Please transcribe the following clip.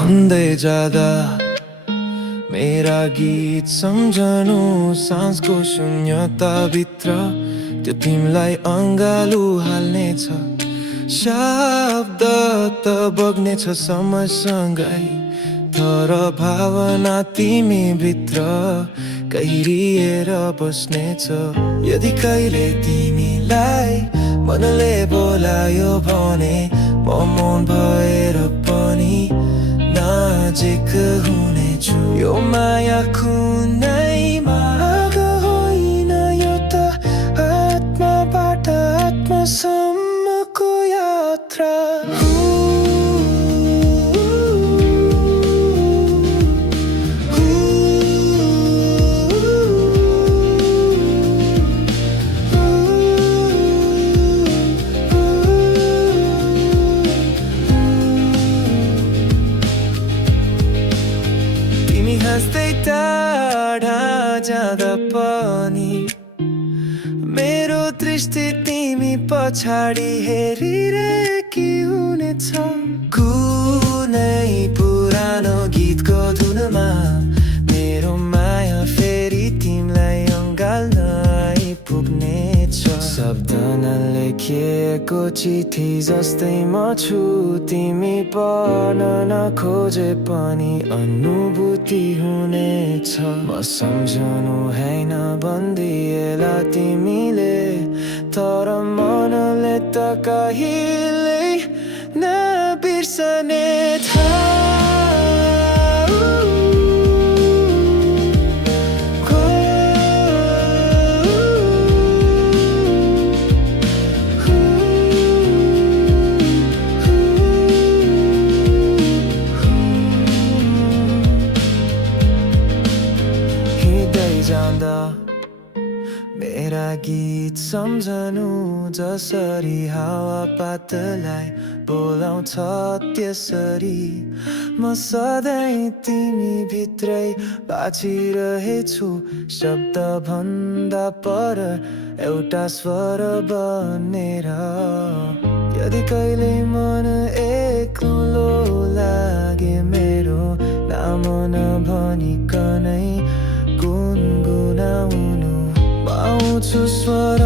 हुँदै जाँदा मेरा गीत सम्झनु साँझको शून्यताभित्र त्यो तिमीलाई अँगालो हाल्नेछ। शब्द त बग्नेछ समयसँगै, तर भावना तिमी भित्र कहिरिएर बस्नेछ। यदि कहिले तिमीलाई मनले बोलायो भने म मौन भएर पनि नजिक हुनेछु। यो माया कुनै माग होइन, यो त आत्माबाट आत्मासम्मको यात्रा। हाँस्दै टाढा जाँदा पनि मेरो दृष्टि तिमी पछाडि हेरिरहेकी हुनेछ। कुनै पुरानो गीतको धुनमा मेरो माया फेरि तिमीलाई अँगाल्न आइपुग्नेछ। शब्द नलेखिएको चिठी जस्तै म छु, तिमी पढ्न नखोजे पनि अनुभूति हुनेछ। म सम्झनु हैन भन्दिएला तिमीले, तर मनले त कहिल्यै नबिर्सने थाहा। जाँदा मेरा गीत सम्झनु जसरी हावापातलाई बोलाउँछ त्यसरी म सधैँ तिमी भित्रै बाँचिरहेछु। शब्द भन्दा पर एउटा स्वर बनेर। यदि कहिले मन एक्लो लागे मेरो नाम नभनिकनै गुनगुनाउनु आउँछु स्वर